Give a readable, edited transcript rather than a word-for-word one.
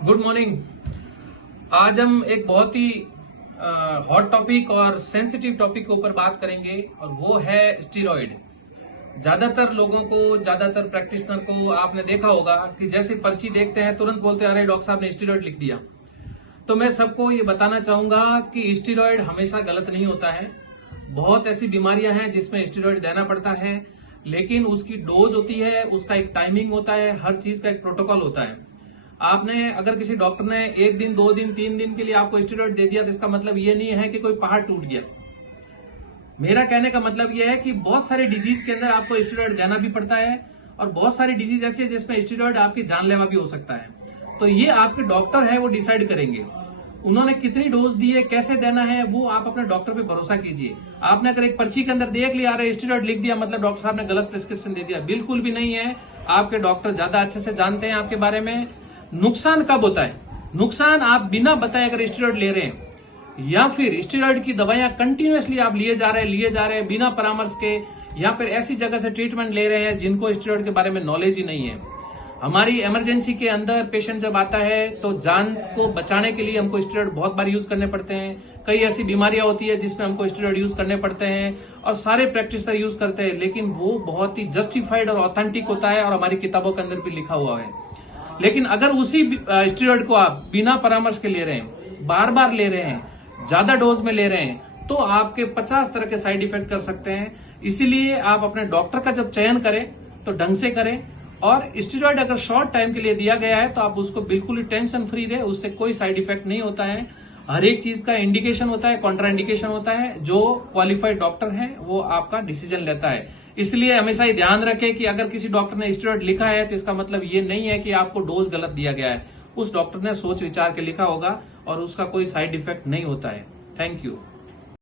Good morning. आज हम एक बहुत ही हॉट टॉपिक और सेंसिटिव टॉपिक के ऊपर बात करेंगे और वो है स्टीरॉयड। ज्यादातर लोगों को, ज्यादातर प्रैक्टिशनर को आपने देखा होगा कि जैसे पर्ची देखते हैं तुरंत बोलते हैं अरे डॉक्टर साहब ने स्टीरॉयड लिख दिया। तो मैं सबको ये बताना चाहूंगा कि स्टीरॉयड हमेशा गलत नहीं होता है। बहुत ऐसी बीमारियां हैं जिसमें स्टीरॉयड देना पड़ता है, लेकिन उसकी डोज होती है, उसका एक टाइमिंग होता है, हर चीज का एक प्रोटोकॉल होता है। आपने अगर किसी डॉक्टर ने 1 दिन 2 दिन 3 दिन के लिए आपको स्टेरॉइड दे दिया तो इसका मतलब ये नहीं है कि कोई पहाड़ टूट गया। मेरा कहने का मतलब यह है कि बहुत सारे डिजीज के अंदर आपको स्टेरॉइड देना भी पड़ता है और बहुत सारी डिजीज ऐसी है जिसमें स्टेरॉइड आपकी जानलेवा भी हो सकता है। तो ये आपके डॉक्टर है वो डिसाइड करेंगे, उन्होंने कितनी डोज दी है, कैसे देना है, वो आप अपने डॉक्टर पे भरोसा कीजिए। आपने अगर एक पर्ची के अंदर देख लिया अरे स्टेरॉइड लिख दिया मतलब डॉक्टर साहब ने गलत प्रिस्क्रिप्शन दे दिया, बिल्कुल भी नहीं है। आपके डॉक्टर ज्यादा अच्छे से जानते हैं आपके बारे में। नुकसान कब होता है? नुकसान आप बिना बताए अगर स्टेरॉइड ले रहे हैं या फिर स्टेरॉइड की दवाइयां कंटिन्यूअसली आप लिए जा रहे हैं बिना परामर्श के, या फिर ऐसी जगह से ट्रीटमेंट ले रहे हैं जिनको स्टेरॉइड के बारे में नॉलेज ही नहीं है। हमारी इमरजेंसी के अंदर पेशेंट जब आता है तो जान को बचाने के लिए हमको स्टेरॉइड बहुत बार यूज करने पड़ते हैं। कई ऐसी बीमारियां होती है जिसमें हमको स्टेरॉइड यूज करने पड़ते हैं और सारे प्रैक्टिशनर यूज करते हैं, लेकिन वो बहुत ही जस्टिफाइड और ऑथेंटिक होता है और हमारी किताबों के अंदर भी लिखा हुआ है। लेकिन अगर उसी स्टेरॉइड को आप बिना परामर्श के ले रहे हैं, बार बार ले रहे हैं, ज्यादा डोज में ले रहे हैं, तो आपके 50 तरह के साइड इफेक्ट कर सकते हैं। इसीलिए आप अपने डॉक्टर का जब चयन करें तो ढंग से करें। और स्टेरॉइड अगर शॉर्ट टाइम के लिए दिया गया है तो आप उसको बिल्कुल ही टेंशन फ्री रहे, उससे कोई साइड इफेक्ट नहीं होता है। हर एक चीज का इंडिकेशन होता है, कॉन्ट्रा इंडिकेशन होता है, जो क्वालिफाइड डॉक्टर है वो आपका डिसीजन लेता है। इसलिए हमेशा ही ध्यान रखें कि अगर किसी डॉक्टर ने स्टेरॉइड लिखा है तो इसका मतलब ये नहीं है कि आपको डोज गलत दिया गया है। उस डॉक्टर ने सोच विचार के लिखा होगा और उसका कोई साइड इफेक्ट नहीं होता है। Thank you.